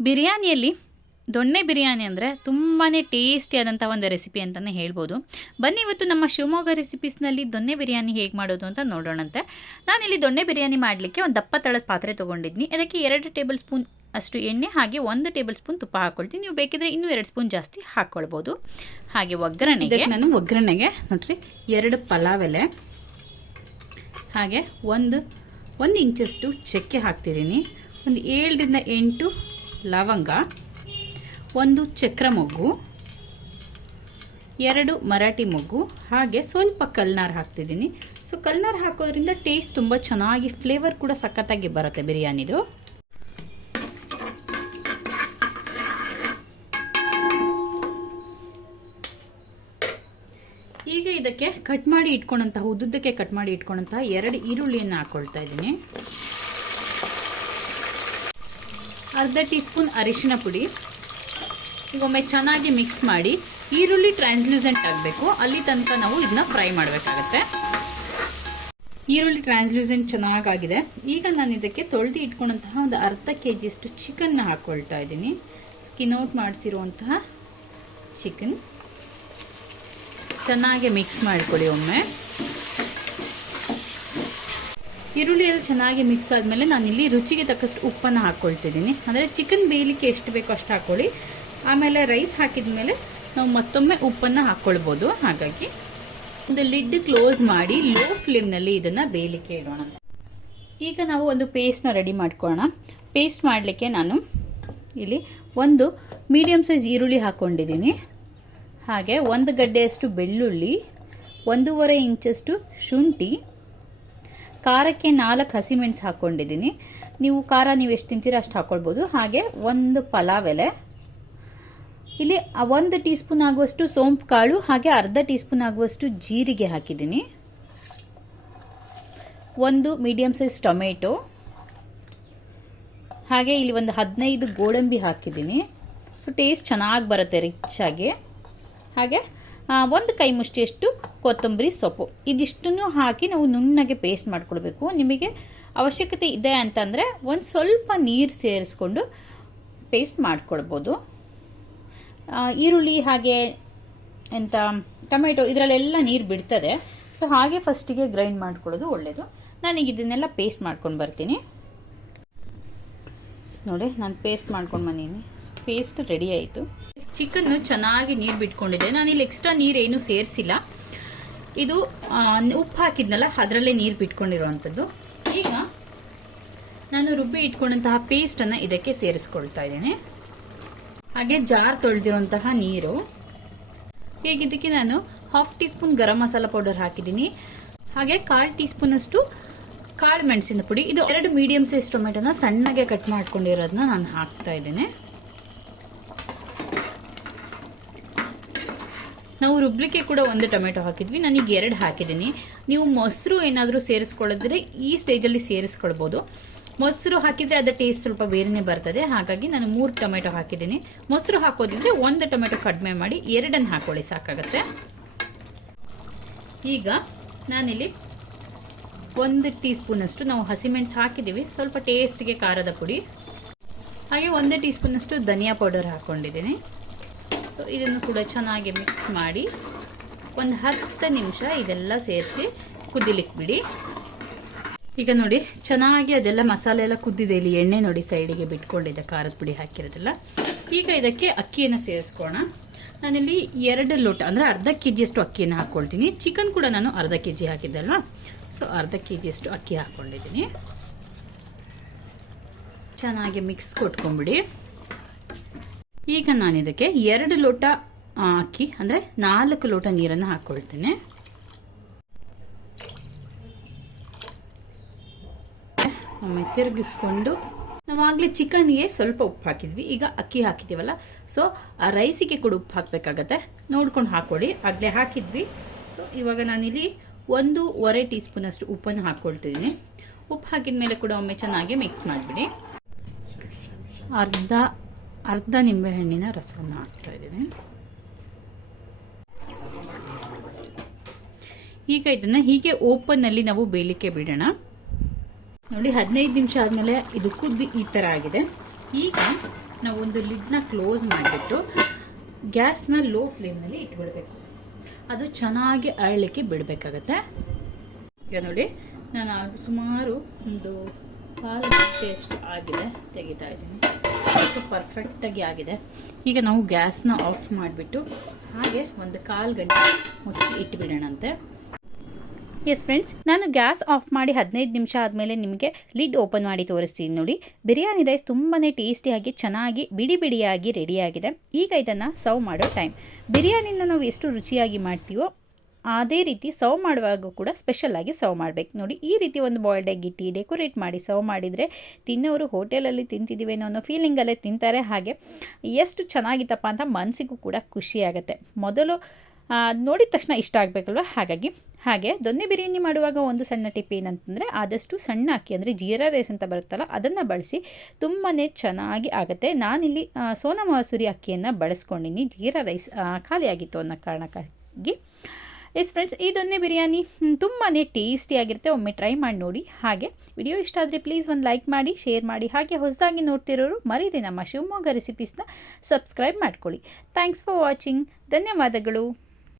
ಬಿರಿಯಾನಿಯಲ್ಲಿ ದೊಣ್ಣೆ ಬಿರಿಯಾನಿ ಅಂದರೆ ತುಂಬಾ ಟೇಸ್ಟಿಯಾದಂಥ ಒಂದು ರೆಸಿಪಿ ಅಂತಲೇ ಹೇಳ್ಬೋದು. ಬನ್ನಿ ಇವತ್ತು ನಮ್ಮ ಶಿವಮೊಗ್ಗ ರೆಸಿಪೀಸ್ನಲ್ಲಿ ದೊಣ್ಣೆ ಬಿರಿಯಾನಿ ಹೇಗೆ ಮಾಡೋದು ಅಂತ ನೋಡೋಣಂತೆ. ನಾನಿಲ್ಲಿ ದೊಣ್ಣೆ ಬಿರಿಯಾನಿ ಮಾಡಲಿಕ್ಕೆ ಒಂದು ದಪ್ಪ ತಳದ ಪಾತ್ರೆ ತೊಗೊಂಡಿದ್ದೀನಿ. ಇದಕ್ಕೆ 2 ಟೇಬಲ್ ಸ್ಪೂನ್ ಅಷ್ಟು ಎಣ್ಣೆ ಹಾಗೆ 1 ಟೇಬಲ್ ಸ್ಪೂನ್ ತುಪ್ಪ ಹಾಕ್ಕೊಳ್ತೀನಿ. ನೀವು ಬೇಕಿದ್ರೆ ಇನ್ನೂ 2 ಸ್ಪೂನ್ ಜಾಸ್ತಿ ಹಾಕ್ಕೊಳ್ಬೋದು. ಹಾಗೆ ನಾನು ಒಗ್ಗರಣೆಗೆ ನೋಡ್ರಿ 2 ಪಲಾವ್ ಎಲೆ ಹಾಗೆ ಒಂದು ಇಂಚಷ್ಟು ಚಕ್ಕೆ ಹಾಕ್ತಿದ್ದೀನಿ. ಒಂದು 7ರಿಂದ 8 ಲವಂಗ, 1 ಚಕ್ರ ಮೊಗ್ಗು, 2 ಮರಾಠಿ ಮೊಗ್ಗು ಹಾಗೆ ಸ್ವಲ್ಪ ಕಲ್ನಾರ್ ಹಾಕ್ತಿದ್ದೀನಿ. ಸೊ ಕಲ್ನಾರ್ ಹಾಕೋದ್ರಿಂದ ಟೇಸ್ಟ್ ತುಂಬ ಚೆನ್ನಾಗಿ ಫ್ಲೇವರ್ ಕೂಡ ಸಖತ್ತಾಗಿ ಬರುತ್ತೆ ಬಿರಿಯಾನಿದು. ಈಗ ಇದಕ್ಕೆ ಕಟ್ ಮಾಡಿ ಇಟ್ಕೊಂಡಂತಹ ಉದ್ದುದ್ದಕ್ಕೆ ಕಟ್ ಮಾಡಿ ಇಟ್ಕೊಂಡಂತಹ 2 ಈರುಳ್ಳಿಯನ್ನು ಹಾಕ್ಕೊಳ್ತಾ ಇದ್ದೀನಿ. ಅರ್ಧ ಟೀ ಸ್ಪೂನ್ ಅರಿಶಿನ ಪುಡಿ. ಈಗ ಒಮ್ಮೆ ಚೆನ್ನಾಗಿ ಮಿಕ್ಸ್ ಮಾಡಿ ಈರುಳ್ಳಿ ಟ್ರಾನ್ಸ್ಲೂಸೆಂಟ್ ಆಗಬೇಕು, ಅಲ್ಲಿ ತನಕ ನಾವು ಇದನ್ನ ಫ್ರೈ ಮಾಡಬೇಕಾಗತ್ತೆ. ಈರುಳ್ಳಿ ಟ್ರಾನ್ಸ್ಲೂಸೆಂಟ್ ಚೆನ್ನಾಗಾಗಿದೆ. ಈಗ ನಾನು ಇದಕ್ಕೆ ತೊಳೆದು ಇಟ್ಕೊಂಡಂತಹ ಒಂದು ಅರ್ಧ ಕೆಜಿಯಷ್ಟು ಚಿಕನ್ನ ಹಾಕ್ಕೊಳ್ತಾ ಇದ್ದೀನಿ. ಸ್ಕಿನ್ ಔಟ್ ಮಾಡಿಸಿರುವಂತಹ ಚಿಕನ್ ಚೆನ್ನಾಗಿ ಮಿಕ್ಸ್ ಮಾಡ್ಕೊಳ್ಳಿ. ಒಮ್ಮೆ ಈರುಳ್ಳಿಯಲ್ಲಿ ಚೆನ್ನಾಗಿ ಮಿಕ್ಸ್ ಆದಮೇಲೆ ನಾನಿಲ್ಲಿ ರುಚಿಗೆ ತಕ್ಕಷ್ಟು ಉಪ್ಪನ್ನು ಹಾಕ್ಕೊಳ್ತಿದ್ದೀನಿ. ಅಂದರೆ ಚಿಕನ್ ಬೇಯಲಿಕ್ಕೆ ಎಷ್ಟು ಬೇಕೋ ಅಷ್ಟು ಹಾಕ್ಕೊಳ್ಳಿ. ಆಮೇಲೆ ರೈಸ್ ಹಾಕಿದ ಮೇಲೆ ನಾವು ಮತ್ತೊಮ್ಮೆ ಉಪ್ಪನ್ನು ಹಾಕ್ಕೊಳ್ಬೋದು. ಹಾಗಾಗಿ ಒಂದು ಲಿಡ್ ಕ್ಲೋಸ್ ಮಾಡಿ ಲೋ ಫ್ಲೇಮ್ನಲ್ಲಿ ಇದನ್ನು ಬೇಯಲಿಕ್ಕೆ ಇಡೋಣ. ಈಗ ನಾವು ಒಂದು ಪೇಸ್ಟ್ನ ರೆಡಿ ಮಾಡ್ಕೊಳ್ಳೋಣ. ಪೇಸ್ಟ್ ಮಾಡಲಿಕ್ಕೆ ನಾನು ಇಲ್ಲಿ ಒಂದು ಮೀಡಿಯಮ್ ಸೈಜ್ ಈರುಳ್ಳಿ ಹಾಕ್ಕೊಂಡಿದ್ದೀನಿ. ಹಾಗೆ 1 ಗಡ್ಡೆಯಷ್ಟು ಬೆಳ್ಳುಳ್ಳಿ, 1.5 ಇಂಚಷ್ಟು ಶುಂಠಿ, ಖಾರಕ್ಕೆ 4 ಹಸಿಮೆಣಸು ಹಾಕ್ಕೊಂಡಿದ್ದೀನಿ. ನೀವು ಖಾರ ಎಷ್ಟು ತಿಂತೀರ ಅಷ್ಟು ಹಾಕ್ಕೊಳ್ಬೋದು. ಹಾಗೆ 1 ಪಲಾವ್ ಎಲೆ, ಇಲ್ಲಿ 1 ಟೀ ಸ್ಪೂನ್ ಆಗುವಷ್ಟು ಸೋಂಪು ಕಾಳು ಹಾಗೆ ಅರ್ಧ ಟೀ ಸ್ಪೂನ್ ಆಗುವಷ್ಟು ಜೀರಿಗೆ ಹಾಕಿದ್ದೀನಿ. 1 ಮೀಡಿಯಮ್ ಸೈಜ್ ಟೊಮೆಟೊ ಹಾಗೆ ಇಲ್ಲಿ ಒಂದು 15 ಗೋಡಂಬಿ ಹಾಕಿದ್ದೀನಿ. ಸೊ ಟೇಸ್ಟ್ ಚೆನ್ನಾಗಿ ಬರುತ್ತೆ ರಿಚ್ ಆಗಿ. ಹಾಗೆ 1 ಕೈ ಮುಷ್ಟಿಯಷ್ಟು ಕೊತ್ತಂಬರಿ ಸೊಪ್ಪು. ಇದಿಷ್ಟನ್ನು ಹಾಕಿ ನಾವು ನುಣ್ಣಗೆ ಪೇಸ್ಟ್ ಮಾಡ್ಕೊಳ್ಬೇಕು. ನಿಮಗೆ ಅವಶ್ಯಕತೆ ಇದೆ ಅಂತಂದರೆ ಒಂದು ಸ್ವಲ್ಪ ನೀರು ಸೇರಿಸ್ಕೊಂಡು ಪೇಸ್ಟ್ ಮಾಡ್ಕೊಳ್ಬೋದು. ಈರುಳ್ಳಿ ಹಾಗೆ ಟೊಮೆಟೊ ಇದರಲ್ಲೆಲ್ಲ ನೀರು ಬಿಡ್ತದೆ. ಸೊ ಹಾಗೆ ಫಸ್ಟಿಗೆ ಗ್ರೈಂಡ್ ಮಾಡ್ಕೊಳ್ಳೋದು ಒಳ್ಳೆಯದು. ನಾನೀಗ ಇದನ್ನೆಲ್ಲ ಪೇಸ್ಟ್ ಮಾಡ್ಕೊಂಡು ಬರ್ತೀನಿ. ನೋಡಿ, ನಾನು ಪೇಸ್ಟ್ ಮಾಡ್ಕೊಂಡು ಬಂದೀನಿ. ಪೇಸ್ಟ್ ರೆಡಿ ಆಯಿತು. ಚಿಕನ್ನು ಚೆನ್ನಾಗಿ ನೀರು ಬಿಟ್ಕೊಂಡಿದೆ. ನಾನಿಲ್ಲಿ ಎಕ್ಸ್ಟ್ರಾ ನೀರೇನು ಸೇರಿಸಿಲ್ಲ. ಇದು ಉಪ್ಪು ಹಾಕಿದ್ನಲ್ಲ ಅದರಲ್ಲೇ ನೀರು ಬಿಟ್ಕೊಂಡಿರುವಂಥದ್ದು. ಈಗ ನಾನು ರುಬ್ಬಿ ಇಟ್ಕೊಂಡಂತಹ ಪೇಸ್ಟನ್ನು ಇದಕ್ಕೆ ಸೇರಿಸ್ಕೊಳ್ತಾ ಇದ್ದೀನಿ. ಹಾಗೆ ಜಾರ್ ತೊಳೆದಿರುವಂತಹ ನೀರು. ಈಗ ಇದಕ್ಕೆ ನಾನು 1/2 tea spoon garam masala powder ಹಾಕಿದ್ದೀನಿ. ಹಾಗೆ 1/4 ಟೀ ಸ್ಪೂನ್ ಅಷ್ಟು ಕಾಳು ಮೆಣಸಿನ ಪುಡಿ. ಇದು 2 ಮೀಡಿಯಮ್ ಸೈಜ್ ಟೊಮೆಟೊನ ಸಣ್ಣಗೆ ಕಟ್ ಮಾಡ್ಕೊಂಡಿರೋದನ್ನ ನಾನು ಹಾಕ್ತಾ ಇದ್ದೇನೆ. ನಾವು ರುಬ್ಲಿಕ್ಕೆ ಕೂಡ 1 ಟೊಮೆಟೊ ಹಾಕಿದ್ವಿ. ನಾನೀಗ 2 ಹಾಕಿದ್ದೀನಿ. ನೀವು ಮೊಸರು ಏನಾದರೂ ಸೇರಿಸ್ಕೊಳ್ಳೋದ್ರೆ ಈ ಸ್ಟೇಜಲ್ಲಿ ಸೇರಿಸ್ಕೊಳ್ಬೋದು. ಮೊಸರು ಹಾಕಿದರೆ ಅದರ ಟೇಸ್ಟ್ ಸ್ವಲ್ಪ ಬೇರೆನೇ ಬರ್ತದೆ. ಹಾಗಾಗಿ ನಾನು 3 ಟೊಮೆಟೊ ಹಾಕಿದ್ದೀನಿ. ಮೊಸರು ಹಾಕೋದಿದ್ರೆ 1 ಟೊಮೆಟೊ ಕಡಿಮೆ ಮಾಡಿ 2 ಹಾಕೊಳ್ಳಿ, ಸಾಕಾಗತ್ತೆ. ಈಗ ನಾನಿಲ್ಲಿ 1 ಟೀ ಸ್ಪೂನ್ ಅಷ್ಟು ನಾವು ಹಸಿಮೆಣಸು ಹಾಕಿದ್ದೀವಿ, ಸ್ವಲ್ಪ ಟೇಸ್ಟ್ಗೆ ಖಾರದ ಪುಡಿ. ಹಾಗೆ 1 ಟೀ ಸ್ಪೂನ್ ಅಷ್ಟು ಧನಿಯಾ ಪೌಡರ್ ಹಾಕ್ಕೊಂಡಿದ್ದೀನಿ. ಸೊ ಇದನ್ನು ಕೂಡ ಚೆನ್ನಾಗಿ ಮಿಕ್ಸ್ ಮಾಡಿ ಒಂದು 10 ನಿಮಿಷ ಇದೆಲ್ಲ ಸೇರಿಸಿ ಕುದಿಲಿಕ್ಕೆ ಬಿಡಿ. ಈಗ ನೋಡಿ, ಚೆನ್ನಾಗಿ ಅದೆಲ್ಲ ಮಸಾಲೆ ಎಲ್ಲ ಕುದ್ದಿದೆ. ಇಲ್ಲಿ ಎಣ್ಣೆ ನೋಡಿ ಸೈಡಿಗೆ ಬಿಟ್ಕೊಂಡಿದೆ, ಖಾರದ ಪುಡಿ ಹಾಕಿರೋದೆಲ್ಲ. ಈಗ ಇದಕ್ಕೆ ಅಕ್ಕಿಯನ್ನು ಸೇರಿಸ್ಕೋಣ. ನಾನಿಲ್ಲಿ 2 ಲೋಟ ಅಂದರೆ ಅರ್ಧ ಕೆಜಿಯಷ್ಟು ಅಕ್ಕಿಯನ್ನು ಹಾಕ್ಕೊಳ್ತೀನಿ. ಚಿಕನ್ ಕೂಡ ನಾನು ಅರ್ಧ ಕೆಜಿ ಹಾಕಿದ್ದೆ ಅಲ್ವಾ, ಸೊ ಅರ್ಧ ಕೆಜಿಯಷ್ಟು ಅಕ್ಕಿ ಹಾಕ್ಕೊಂಡಿದ್ದೀನಿ. ಚೆನ್ನಾಗಿ ಮಿಕ್ಸ್ ಕೊಟ್ಕೊಂಡ್ಬಿಡಿ. ಈಗ ನಾನು ಇದಕ್ಕೆ 2 ಲೋಟ ಅಕ್ಕಿ ಅಂದರೆ 4 ಲೋಟ ನೀರನ್ನು ಹಾಕ್ಕೊಳ್ತೀನಿ. ಒಮ್ಮೆ ತಿರುಗಿಸ್ಕೊಂಡು ನಾವಾಗಲೇ ಚಿಕನ್ಗೆ ಸ್ವಲ್ಪ ಉಪ್ಪು ಹಾಕಿದ್ವಿ, ಈಗ ಅಕ್ಕಿ ಹಾಕಿದ್ದೀವಲ್ಲ, ಸೊ ಆ ರೈಸಿಗೆ ಕೂಡ ಉಪ್ಪು ಹಾಕಬೇಕಾಗತ್ತೆ. ನೋಡ್ಕೊಂಡು ಹಾಕ್ಕೊಳ್ಳಿ, ಆಗಲೇ ಹಾಕಿದ್ವಿ. ಸೊ ಇವಾಗ ನಾನಿಲ್ಲಿ 1.5 ಟೀ ಸ್ಪೂನ್ ಅಷ್ಟು ಉಪ್ಪನ್ನು ಹಾಕ್ಕೊಳ್ತಿದ್ದೀನಿ. ಉಪ್ಪು ಹಾಕಿದ ಮೇಲೆ ಕೂಡ ಒಮ್ಮೆ ಚೆನ್ನಾಗಿ ಮಿಕ್ಸ್ ಮಾಡಿಬಿಡಿ. ಅರ್ಧ ನಿಂಬೆಹಣ್ಣಿನ ರಸವನ್ನು ಹಾಕ್ತಾ ಇದ್ದೀನಿ. ಈಗ ಇದನ್ನು ಹೀಗೆ ಓಪನ್ನಲ್ಲಿ ನಾವು ಬೇಯಲಿಕ್ಕೆ ಬಿಡೋಣ. ನೋಡಿ 15 ನಿಮಿಷ ಆದಮೇಲೆ ಇದು ಕುದ್ದು ಈ ಥರ ಆಗಿದೆ. ಈಗ ನಾವು ಒಂದು ಲಿಡ್ನ ಕ್ಲೋಸ್ ಮಾಡಿಬಿಟ್ಟು ಗ್ಯಾಸ್ನ ಲೋ ಫ್ಲೇಮ್ನಲ್ಲಿ ಇಟ್ಬಿಡಬೇಕು. ಅದು ಚೆನ್ನಾಗಿ ಅರಳಲಿಕ್ಕೆ ಬಿಡಬೇಕಾಗತ್ತೆ. ಈಗ ನೋಡಿ, ನಾನು ಸುಮಾರು ಒಂದು 1/4 ಗಂಟೆ ಅಷ್ಟು ಆಗಿದೆ, ತೆಗಿತಾ ಇದ್ದೀನಿ. ಅಷ್ಟು ಪರ್ಫೆಕ್ಟಾಗಿ ಆಗಿದೆ. ಈಗ ನಾವು ಗ್ಯಾಸ್ನ ಆಫ್ ಮಾಡಿಬಿಟ್ಟು ಹಾಗೆ ಒಂದು 1/4 ಗಂಟೆ ಮುಚ್ಚಿ ಇಟ್ಬಿಡೋಣಂತೆ. ಎಸ್ ಫ್ರೆಂಡ್ಸ್, ನಾನು ಗ್ಯಾಸ್ ಆಫ್ ಮಾಡಿ 15 ನಿಮಿಷ ಆದಮೇಲೆ ನಿಮಗೆ ಲಿಡ್ ಓಪನ್ ಮಾಡಿ ತೋರಿಸ್ತೀನಿ ನೋಡಿ. ಬಿರಿಯಾನಿ ರೈಸ್ ತುಂಬಾ ಟೇಸ್ಟಿಯಾಗಿ ಚೆನ್ನಾಗಿ ಬಿಡಿ ಬಿಡಿಯಾಗಿ ರೆಡಿಯಾಗಿದೆ. ಈಗ ಇದನ್ನು ಸರ್ವ್ ಮಾಡೋ ಟೈಮ್. ಬಿರಿಯಾನಿನ ನಾವು ಎಷ್ಟು ರುಚಿಯಾಗಿ ಮಾಡ್ತೀವೋ ಅದೇ ರೀತಿ ಸರ್ವ್ ಮಾಡುವಾಗ ಕೂಡ ಸ್ಪೆಷಲಾಗಿ ಸರ್ವ್ ಮಾಡಬೇಕು ನೋಡಿ. ಈ ರೀತಿ ಒಂದು ಬಾಯ್ಲ್ಡ್ ಎಗ್ ಇಟ್ಟು ಡೆಕೋರೇಟ್ ಮಾಡಿ ಸರ್ವ್ ಮಾಡಿದರೆ ತಿನ್ನೋರು ಹೋಟೆಲಲ್ಲಿ ತಿಂತಿದ್ದೀವೇನೋ ಅನ್ನೋ ಫೀಲಿಂಗಲ್ಲೇ ತಿಂತಾರೆ. ಹಾಗೆ ಎಷ್ಟು ಚೆನ್ನಾಗಿತ್ತಪ್ಪ ಅಂತ ಮನಸ್ಸಿಗೂ ಕೂಡ ಖುಷಿಯಾಗುತ್ತೆ. ಮೊದಲು ನೋಡಿದ ತಕ್ಷಣ ಇಷ್ಟ ಆಗಬೇಕಲ್ವ. ಹಾಗೆ ದೊನ್ನೆ ಬಿರಿಯಾನಿ ಮಾಡುವಾಗ ಒಂದು ಸಣ್ಣ ಟಿಪ್ ಏನಂತಂದರೆ, ಆದಷ್ಟು ಸಣ್ಣ ಅಕ್ಕಿ ಅಂದರೆ ಜೀರಾ ರೈಸ್ ಅಂತ ಬರುತ್ತಲ್ಲ, ಅದನ್ನು ಬಳಸಿ ತುಂಬಾ ಚೆನ್ನಾಗಿ ಆಗುತ್ತೆ. ನಾನಿಲ್ಲಿ ಸೋನಾ ಮಸೂರಿ ಅಕ್ಕಿಯನ್ನು ಬಳಸ್ಕೊಂಡಿನಿ. ಜೀರಾ ರೈಸ್ ಖಾಲಿಯಾಗಿತ್ತು ಅನ್ನೋ ಕಾರಣಕ್ಕಾಗಿ. ಎಸ್ ಫ್ರೆಂಡ್ಸ್, ಈ ದೊನ್ನೆ ಬಿರಿಯಾನಿ ತುಂಬಾ ಟೇಸ್ಟಿಯಾಗಿರುತ್ತೆ. ಒಮ್ಮೆ ಟ್ರೈ ಮಾಡಿ ನೋಡಿ. ಹಾಗೆ ವಿಡಿಯೋ ಇಷ್ಟ ಆದರೆ ಪ್ಲೀಸ್ ಒಂದು ಲೈಕ್ ಮಾಡಿ, ಶೇರ್ ಮಾಡಿ. ಹಾಗೆ ಹೊಸದಾಗಿ ನೋಡ್ತಿರೋರು ಮರೀದೆ ನಮ್ಮ ಶಿವಮೊಗ್ಗ ರೆಸಿಪೀಸ್ನ ಸಬ್ಸ್ಕ್ರೈಬ್ ಮಾಡ್ಕೊಳ್ಳಿ. Thanks for watching. ಧನ್ಯವಾದಗಳು.